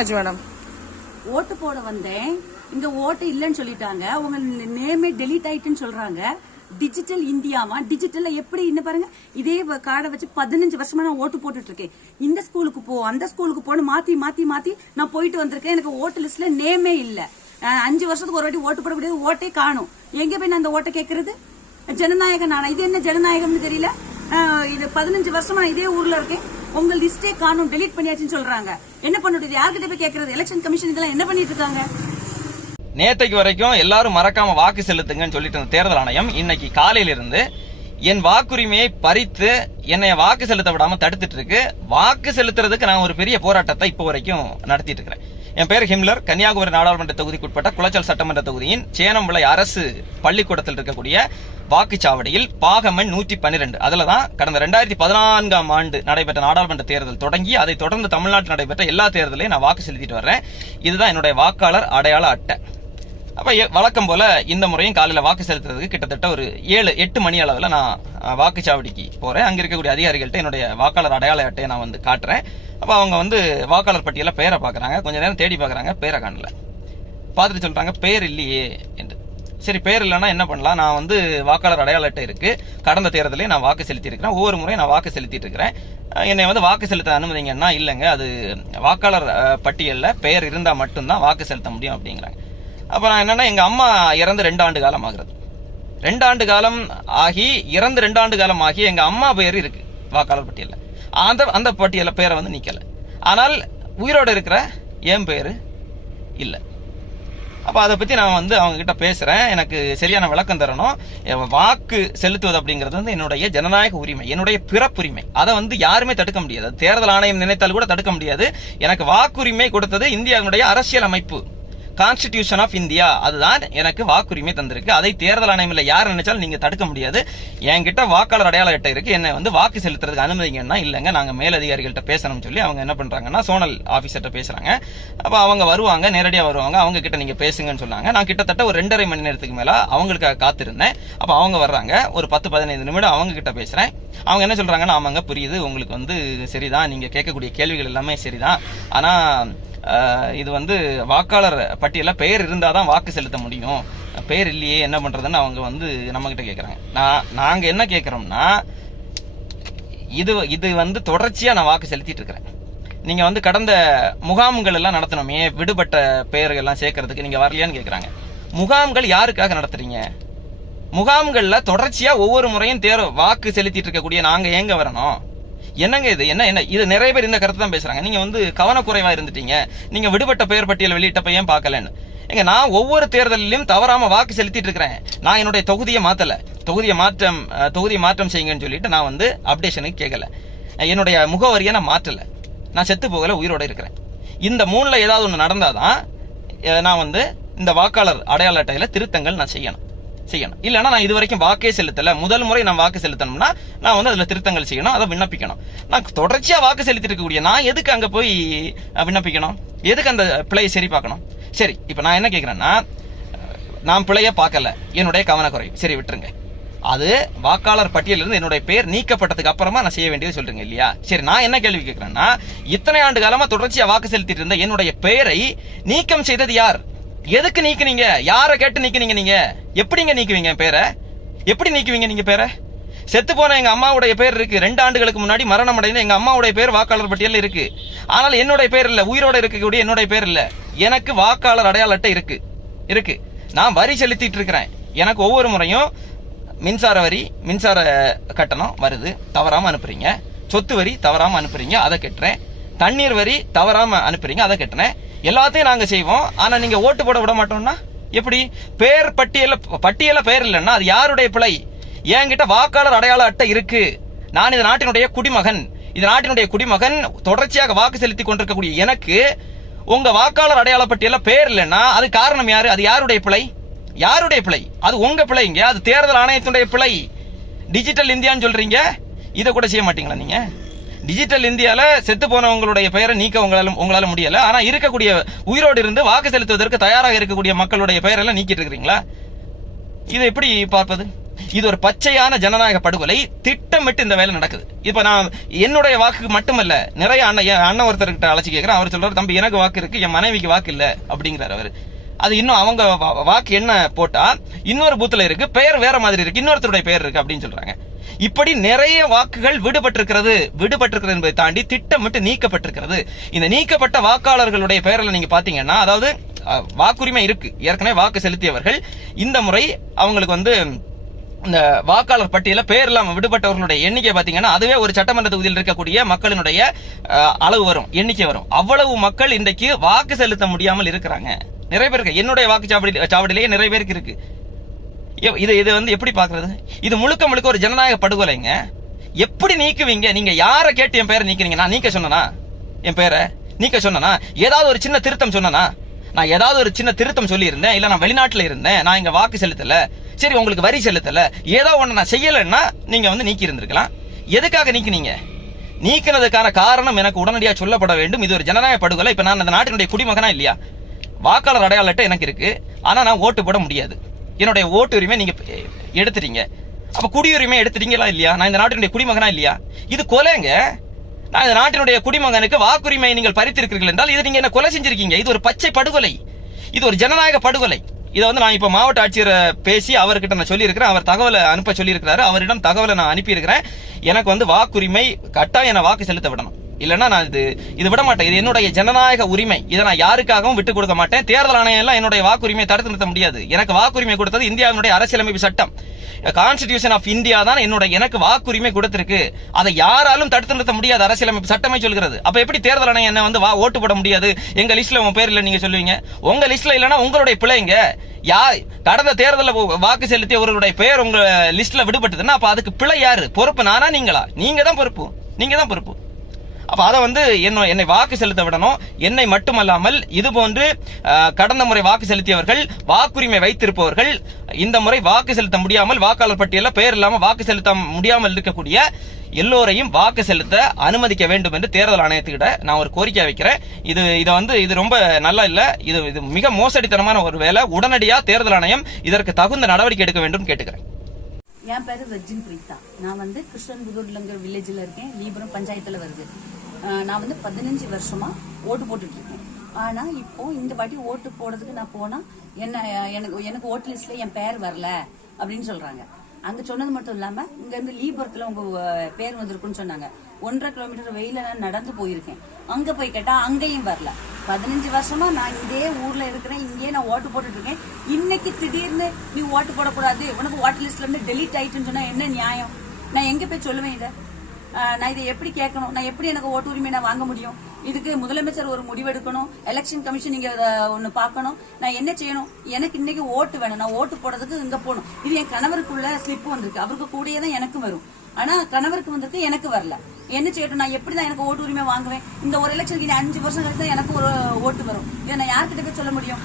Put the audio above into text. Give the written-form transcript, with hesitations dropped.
என்னாச்சு மேடம்? ஓட்டு போட வந்தேன், இங்க ஓட்டு இல்லன்னு சொல்லிட்டாங்க. உங்க நேமே டெலீட் ஆயிட்டுன்னு சொல்றாங்க. டிஜிட்டல் இந்தியாவா? டிஜிட்டல்ல எப்படி இன்னும் பாருங்க, இதே கார்டை வச்சு 15 வருஷமா நான் ஓட்டு போட்டுட்டு இருக்கேன். இந்த ஸ்கூலுக்கு போ, அந்த ஸ்கூலுக்கு போன்னு மாத்தி மாத்தி மாத்தி நான் போயிட்டு வந்திருக்கேன். எனக்கு ஓட்டு லிஸ்ட்ல நேமே இல்ல. 5 வருஷத்துக்கு ஒரு வாட்டி ஓட்டு போட முடியாது, ஓட்டே காணும். எங்க போய் நான் அந்த ஓட்டை கேட்கறது? ஜனநாயகம் நானா? இது என்ன ஜனநாயகம்னு தெரியல. இது 15 வருஷமா இதே ஊர்ல இருக்கேன். உங்க லிஸ்டே காணும், டெலீட் பண்ணியாச்சுன்னு சொல்றாங்க. என்ன பண்ணுறது? யார்கிட்ட போய் கேட்கறது? எலெக்ஷன் கமிஷன் இதெல்லாம் என்ன பண்ணிட்டு இருக்காங்க? நேத்தைக்கு வரைக்கும் எல்லாரும் மறக்காம வாக்கு செலுத்துங்கன்னு சொல்லிட்டு இருந்த தேர்தல் ஆணையம் இன்னைக்கு காலையில இருந்து என் வாக்குரிமையை பறித்து என்னை வாக்கு செலுத்த விடாம தடுத்துட்டு இருக்கு. வாக்கு செலுத்துறதுக்கு நான் ஒரு பெரிய போராட்டத்தை இப்போ வரைக்கும் நடத்திட்டு இருக்கிறேன். என் பேர் ஹிம்லர். கன்னியாகுமரி நாடாளுமன்ற தொகுதிக்குட்பட்ட குளச்சல் சட்டமன்ற தொகுதியின் சேனம்விளை அரசு பள்ளிக்கூடத்தில் இருக்கக்கூடிய வாக்குச்சாவடியில் பாகமன் 112 அதுலதான் கடந்த 2014ஆம் ஆண்டு நடைபெற்ற நாடாளுமன்ற தேர்தல் தொடங்கி அதை தொடர்ந்து தமிழ்நாட்டில் நடைபெற்ற எல்லா தேர்தலையும் நான் வாக்கு செலுத்திட்டு வர்றேன். இதுதான் என்னுடைய வாக்காளர் அடையாள அட்டை. அப்ப வழக்கம் போல இந்த முறையும் காலையில வாக்கு செலுத்துறதுக்கு கிட்டத்தட்ட ஒரு 7-8 மணி அளவுல நான் வாக்குச்சாவடிக்கு போறேன். அங்க இருக்கக்கூடிய அதிகாரிகள்ட்ட என்னுடைய வாக்காளர் அடையாள அட்டையை நான் காட்டுறேன். அப்ப அவங்க வாக்காளர் பட்டியல பேரை பாக்குறாங்க. கொஞ்ச நேரம் தேடி பாக்குறாங்க, பேரை காணல. பார்த்துட்டு சொல்றாங்க பேர் இல்லையே என்று. சரி, பேர் இல்லைன்னா என்ன பண்ணலாம்? நான் வாக்காளர் அடையாள அட்டை இருக்கு, கடந்த தேர்தலே நான் வாக்கு செலுத்தி இருக்கிறேன், ஒவ்வொரு முறையும் நான் வாக்கு செலுத்திட்டு இருக்கிறேன், என்னை வாக்கு செலுத்த அனுமதிங்கன்னா இல்லைங்க, அது வாக்காளர் பட்டியல்ல பெயர் இருந்தா மட்டும்தான் வாக்கு செலுத்த முடியும் அப்படிங்கிறாங்க. அப்ப நான் என்னன்னா, எங்க அம்மா இறந்து 2 ஆண்டு காலம் ஆகுறது. 2 ஆண்டு காலம் ஆகி இறந்து 2 ஆண்டு காலம் ஆகி எங்க அம்மா பெயர் இருக்கு வாக்காளர் பட்டியல்ல. அந்த பட்டியல பேரை நீக்கல. ஆனால் உயிரோடு இருக்கிற என் பேரு இல்ல. அப்ப அதை பத்தி நான் அவங்க கிட்ட பேசுறேன். எனக்கு சரியான விளக்கம் தரணும். வாக்கு செலுத்துவது அப்படிங்கிறது என்னுடைய ஜனநாயக உரிமை, என்னுடைய பிறப்புரிமை. அதை யாருமே தடுக்க முடியாது. தேர்தல் ஆணையம் நினைத்தால் கூட தடுக்க முடியாது. எனக்கு வாக்குரிமை கொடுத்தது இந்தியாவுடைய அரசியல் அமைப்பு, கான்ஸ்டிடியூஷன் ஆஃப் இந்தியா. அதுதான் எனக்கு வாக்குரிமை தந்திருக்கு. அதை தேர்தல் ஆணையம் யார் நினைச்சாலும் நீங்க தடுக்க முடியாது. என்கிட்ட வாக்காளர் அடையாள அட்டை இருக்கு, என்ன வாக்கு செலுத்துறதுக்கு அனுமதிங்கன்னா இல்லைங்க, நாங்க மேலதிகாரிகள்ட்ட பேசணும்னு சொல்லி அவங்க என்ன பண்றாங்கன்னா சோனல் ஆபீசர்ட்ட பேசுறாங்க. அப்ப அவங்க வருவாங்க, நேரடியா வருவாங்க, அவங்க கிட்ட நீங்க பேசுங்கன்னு சொன்னாங்க. நான் கிட்டத்தட்ட ஒரு 2.5 மணி நேரத்துக்கு மேல அவங்களுக்காக காத்திருந்தேன். அப்ப அவங்க வர்றாங்க, ஒரு 10-15 நிமிடம் அவங்க கிட்ட பேசுறேன். அவங்க என்ன சொல்றாங்கன்னா, ஆமாங்க புரியுது, உங்களுக்கு சரிதான், நீங்க கேட்கக்கூடிய கேள்விகள் எல்லாமே சரிதான், ஆனா இது வாக்காளர் பட்டியல பெயர் இருந்தாதான் வாக்கு செலுத்த முடியும், பெயர் இல்லையே என்ன பண்றதுன்னு அவங்க நம்ம கிட்ட கேக்குறாங்க. நாங்க என்ன கேக்குறோம்னா, இது தொடர்ச்சியா நான் வாக்கு செலுத்திட்டு இருக்கிறேன். நீங்க கடந்த முகாம்கள் எல்லாம் நடத்தணுமே, விடுபட்ட பெயர்கள் எல்லாம் சேர்க்கறதுக்கு நீங்க வரலையான்னு கேக்குறாங்க. முகாம்கள் யாருக்காக நடத்துறீங்க? முகாம்கள்ல தொடர்ச்சியா ஒவ்வொரு முறையும் வாக்கு செலுத்திட்டு இருக்கக்கூடிய நாங்க ஏங்க வரணும்? என்னங்க இது? என்ன இது? நிறைய பேர் இந்த கருத்து தான் பேசுறாங்க. நீங்க கவனக்குறைவா இருந்துட்டீங்க, நீங்க விடுபட்ட பெயர் பட்டியல் வெளியிட்டப்ப ஏன் பார்க்கலன்னு. எங்க நான் ஒவ்வொரு தேர்தலிலும் தவறாம வாக்கு செலுத்திட்டு இருக்கிறேன். நான் என்னுடைய தொகுதியை மாத்தல, தொகுதியை மாற்றம் செய்யுங்கன்னு சொல்லிட்டு நான் அப்டேஷனுக்கு கேட்கல, என்னுடைய முகவரியை நான் மாற்றல, நான் செத்து போகல, உயிரோட இருக்கிறேன். இந்த 3ல ஏதாவது ஒன்று நடந்தாதான் நான் இந்த வாக்காளர் அடையாள அட்டையில திருத்தங்கள் நான் செய்யணும். இல்லைன்னா நான் இது வரைக்கும் வாக்கே செலுத்தல, முதல் முறை நான் வாக்கு செலுத்தணும்னா நான் அதுல திருத்தங்கள் செய்யணும், அதை விண்ணப்பிக்கணும். நான் தொடர்ச்சியா வாக்கு செலுத்தி இருக்கக்கூடிய நான் எதுக்கு அங்க போய் விண்ணப்பிக்கணும்? எதுக்கு அந்த பிழையை சரி பார்க்கணும்? சரி, இப்ப நான் என்ன கேட்கிறேன்னா, நான் பிழைய பார்க்கல, என்னுடைய கவனக்குறை, சரி விட்டுருங்க. அது வாக்காளர் பட்டியலிருந்து என்னுடைய பேர் நீக்கப்பட்டதுக்கு அப்புறமா நான் செய்ய வேண்டியது சொல்றீங்க இல்லையா? சரி, நான் என்ன கேள்வி கேட்கிறேன்னா, இத்தனை ஆண்டு காலமா தொடர்ச்சியா வாக்கு செலுத்திட்டு இருந்த என்னுடைய பெயரை நீக்கம் செய்தது யார்? எதுக்கு நீக்குனீங்க? யாரை கேட்டு நீக்குனீங்க? நீங்க எப்படிங்க நீக்குவீங்க பேரை? எப்படி நீக்குவீங்க நீங்க பேரை? செத்து போன எங்க அம்மாவுடைய பேர் இருக்கு, 2 ஆண்டுகளுக்கு முன்னாடி மரணம் அடைந்த எங்க அம்மாவுடைய பேர் வாக்காளர் பட்டியல் இருக்கு. ஆனால் என்னுடைய பேர் இல்ல, உயிரோட இருக்கக்கூடிய என்னுடைய பேர் இல்ல. எனக்கு வாக்காளர் அடையாள அட்டை இருக்கு. நான் வரி செலுத்திட்டு இருக்கிறேன். எனக்கு ஒவ்வொரு முறையும் மின்சார வரி, மின்சார கட்டணம் வருது, தவறாம அனுப்புறீங்க. சொத்து வரி தவறாம அனுப்புறீங்க, அதை கட்டுறேன். தண்ணீர் வரி தவறாம அனுப்புறீங்க, அதை கட்டுறேன். எல்லாத்தையும் நாங்க செய்வோம். ஆனா நீங்க ஓட்டு போட விட மாட்டோம்னா எப்படி? பேர் பட்டியல பெயர் இல்லைன்னா அது யாருடைய பிழை? என்கிட்ட வாக்காளர் அடையாள அட்டை இருக்கு. நான் இந்த நாட்டினுடைய குடிமகன், தொடர்ச்சியாக வாக்கு செலுத்தி கொண்டிருக்கக்கூடிய எனக்கு உங்க வாக்காளர் அடையாள பட்டியல பெயர் இல்லைன்னா அது காரணம் யாரு? அது யாருடைய பிழை? அது உங்க பிழைங்க, அது தேர்தல் ஆணையத்தினுடைய பிழை. டிஜிட்டல் இந்தியான்னு சொல்றீங்க, இதை கூட செய்ய மாட்டீங்களா நீங்க? டிஜிட்டல் இந்தியால செத்து போனவங்களுடைய பெயரை நீக்க உங்களால முடியல, ஆனா இருக்கக்கூடிய உயிரோடு இருந்து வாக்கு செலுத்துவதற்கு தயாராக இருக்கக்கூடிய மக்களுடைய பெயரெல்லாம் நீக்கிட்டு இருக்கிறீங்களா? இதை எப்படி பார்ப்பது? இது ஒரு பச்சையான ஜனநாயக படுகொலை. திட்டமிட்டு இந்த வேலை நடக்குது. இப்ப நான் என்னுடைய வாக்கு மட்டுமல்ல, நிறைய அண்ணன் ஒருத்தர்கிட்ட அழைச்சி கேட்கிறேன். அவர் சொல்றாரு, தம்பி எனக்கு வாக்கு இருக்கு, என் மனைவிக்கு வாக்கு இல்ல அப்படிங்கிறாரு அவரு. அது இன்னும் அவங்க வாக்கு என்ன போட்டா இன்னொரு பூத்துல இருக்கு, பெயர் வேற மாதிரி இருக்கு, இன்னொருத்தருடைய பெயர் இருக்கு அப்படின்னு சொல்றாங்க. இப்படி நிறைய வாக்குகள் விடுபட்டிருக்கிறது என்பதை தாண்டி திட்டமிட்டு நீக்கப்பட்டிருக்கிறது. இந்த நீக்கப்பட்ட வாக்காளர்களுடைய பெயரில் நீங்க பாத்தீங்கன்னா, அதாவது வாக்குரிமை இருக்கு, ஏற்கனவே வாக்கு செலுத்தியவர்கள், இந்த முறை அவங்களுக்கு வந்து இந்த வாக்காளர் பட்டியல பேர் இல்லாம விடுபட்டவர்களுடைய எண்ணிக்கை பாத்தீங்கன்னா அதுவே ஒரு சட்டமன்ற தொகுதியில் இருக்கக்கூடிய மக்களினுடைய அளவு வரும், எண்ணிக்கை வரும். அவ்வளவு மக்கள் இன்றைக்கு வாக்கு செலுத்த முடியாமல் இருக்கிறாங்க. நிறைய பேருக்கு, என்னுடைய வாக்குச்சாவடியிலேயே நிறைய பேருக்கு இருக்கு. இது வந்து எப்படி பாக்குறது? இது முழுக்க முழுக்க ஒரு ஜனநாயக படுகொலைங்க. எப்படி நீக்குவீங்க? நீங்க யாரை கேட்டு என் பேரை நீக்கிறீங்க? நான் நீக்க சொன்னா? என் பேரை நீக்க சொன்னா? ஏதாவது ஒரு சின்ன திருத்தம் சொன்னா? நான் ஏதாவது ஒரு சின்ன திருத்தம் சொல்லி இருந்தேன், இல்ல நான் வெளிநாட்டுல இருந்தேன், நான் இங்க வாக்கு செலுத்தல, சரி உங்களுக்கு வரி செலுத்தல, ஏதோ ஒண்ணு நான் செய்யலன்னா நீங்க வந்து நீக்கி இருந்திருக்கலாம். எதுக்காக நீக்கினீங்க? நீக்கினதுக்கான காரணம் எனக்கு உடனடியாக சொல்லப்பட வேண்டும். இது ஒரு ஜனநாயக படுகொலை. இப்ப நான் அந்த நாட்டினுடைய குடிமகனா இல்லையா? வாக்காளர் அடையாள அட்டை எனக்கு இருக்கு, ஆனா நான் ஓட்டு போட முடியாது. என்னுடைய ஓட்டு உரிமை நீங்க எடுத்துட்டீங்க. அப்ப குடியுரிமை எடுத்துட்டீங்களா இல்லையா? நான் இந்த நாட்டினுடைய குடிமகனா இல்லையா? இது கொலைங்க. நான் இந்த நாட்டினுடைய குடிமகனுக்கு வாக்குரிமை நீங்கள் பறித்திருக்கிறீர்கள் என்றால் இது நீங்க என்ன கொலை செஞ்சிருக்கீங்க. இது ஒரு பச்சை படுகொலை, இது ஒரு ஜனநாயக படுகொலை. இதை வந்து நான் இப்ப மாவட்ட ஆட்சியரை பேசி அவர்கிட்ட நான் சொல்லியிருக்கிறேன். அவர் தகவலை அனுப்ப சொல்லியிருக்கிறாரு. அவரிடம் தகவலை நான் அனுப்பியிருக்கிறேன். எனக்கு வந்து வாக்குரிமை கட்டாயம் என்ன வாக்கு செலுத்த விடணும், இல்லன்னா நான் இது விட மாட்டேன். இது என்னுடைய ஜனநாயக உரிமை. இதை நான் யாருக்காகவும் விட்டு கொடுக்க மாட்டேன். தேர்தல் ஆணையம் எல்லாம் என்னுடைய வாக்குரிமையை தடுத்து நிறுத்த முடியாது. எனக்கு வாக்குரிமை கொடுத்தது இந்தியாவினுடைய அரசியலமைப்பு சட்டம், கான்ஸ்டிடியூஷன் ஆஃப் இந்தியா தான் எனக்கு வாக்குரிமை கொடுத்திருக்கு. அதை யாராலும் தடுத்து நிறுத்த முடியாது, அரசியலமைப்பு சட்டமே சொல்கிறது. அப்ப எப்படி தேர்தல் ஆணையம் என்ன வந்து ஓட்டு போட முடியாது, எங்க லிஸ்ட்ல உங்க பேர் இல்ல நீங்க சொல்லுவீங்க? உங்க லிஸ்ட்ல இல்லன்னா உங்களுடைய பிள்ளைங்க கடந்த தேர்தலில் வாக்கு செலுத்தியவர்களுடைய பெயர் உங்க லிஸ்ட்ல விடுபட்டதுன்னா அப்ப அதுக்கு பிழை யாரு? பொறுப்பு நானா நீங்களா? நீங்க தான் பொறுப்பு, நீங்க தான் பொறுப்பு. அப்ப அதை வந்து என்னை வாக்கு செலுத்த விடணும். என்னை மட்டுமல்லாமல் இது போன்று கடந்த முறை வாக்கு செலுத்தியவர்கள், வாக்குரிமை வைத்திருப்பவர்கள், இந்த முறை வாக்கு செலுத்த முடியாமல் வாக்காளர் பட்டியலில் பெயர் இல்லாம வாக்கு செலுத்த முடியாமல் இருக்கக்கூடிய எல்லோரையும் வாக்கு செலுத்த அனுமதிக்க வேண்டும் என்று தேர்தல் ஆணையத்துக்கிட்ட நான் ஒரு கோரிக்கை வைக்கிறேன். இது ரொம்ப நல்லா இல்ல. இது மிக மோசடித்தனமான ஒரு வேலை. உடனடியா தேர்தல் ஆணையம் இதற்கு தகுந்த நடவடிக்கை எடுக்க வேண்டும் கேட்டுக்கிறேன். என் பேரு வெர்ஜின் பிரீதா. நான் வந்து கிருஷ்ணன்புதூர்லங்கிற வில்லேஜ்ல இருக்கேன். லீபுரம் பஞ்சாயத்துல வருது. நான் வந்து 15 வருஷமா ஓட்டு போட்டுட்டு இருக்கேன். ஆனா இப்போ இந்த வாட்டி ஓட்டு போடுறதுக்கு நான் போனா எனக்கு ஓட்டு லிஸ்ட்ல என் பேர் வரல அப்படின்னு சொல்றாங்க. அங்க சொன்னது மட்டும் இல்லாம இங்க இருந்து லீபுரத்துல உங்க பேர் வந்திருக்குன்னு சொன்னாங்க. 1.5 கிலோமீட்டர் வெயில நான் நடந்து போயிருக்கேன். அங்க போய் கேட்டா அங்கேயும் வரல. 15 வருஷமா நான் இதே ஊர்ல இருக்கிறேன், இங்கேயே நான் ஓட்டு போட்டுட்டு இருக்கேன். இன்னைக்கு திடீர்னு நீ ஓட்டு போடக்கூடாது, உனக்கு ஓட்டு லிஸ்ட்ல இருந்து டெலீட் ஆயிட்டுன்னு சொன்னா என்ன நியாயம்? நான் எங்க போய் சொல்லுவேன் இதை? நான் இதை எப்படி கேட்கணும்? நான் எப்படி எனக்கு ஓட்டு உரிமை நான் வாங்க முடியும்? இதுக்கு முதலமைச்சர் ஒரு முடிவெடுக்கணும், எலெக்ஷன் கமிஷன் நீங்க ஒன்னு பாக்கணும். நான் என்ன செய்யணும்? எனக்கு இன்னைக்கு ஓட்டு வேணும், நான் ஓட்டு போடுறதுக்கு இங்க போகணும். இது என் கணவருக்குள்ள ஸ்லிப் வந்திருக்கு, அவருக்கு கூடயே தான் எனக்கு வரும். ஆனா கணவருக்கு வந்திருக்கு, எனக்கு வரல. என்ன செய்யட்டும்? நான் எப்படிதான் எனக்கு ஓட்டு உரிமை வாங்குவேன்? இந்த ஒரு எலெக்ஷனுக்கு 5 வருஷம் கழிச்சு தான் எனக்கு ஒரு ஓட்டு வரும். இதை நான் யார்கிட்ட போய் சொல்ல முடியும்?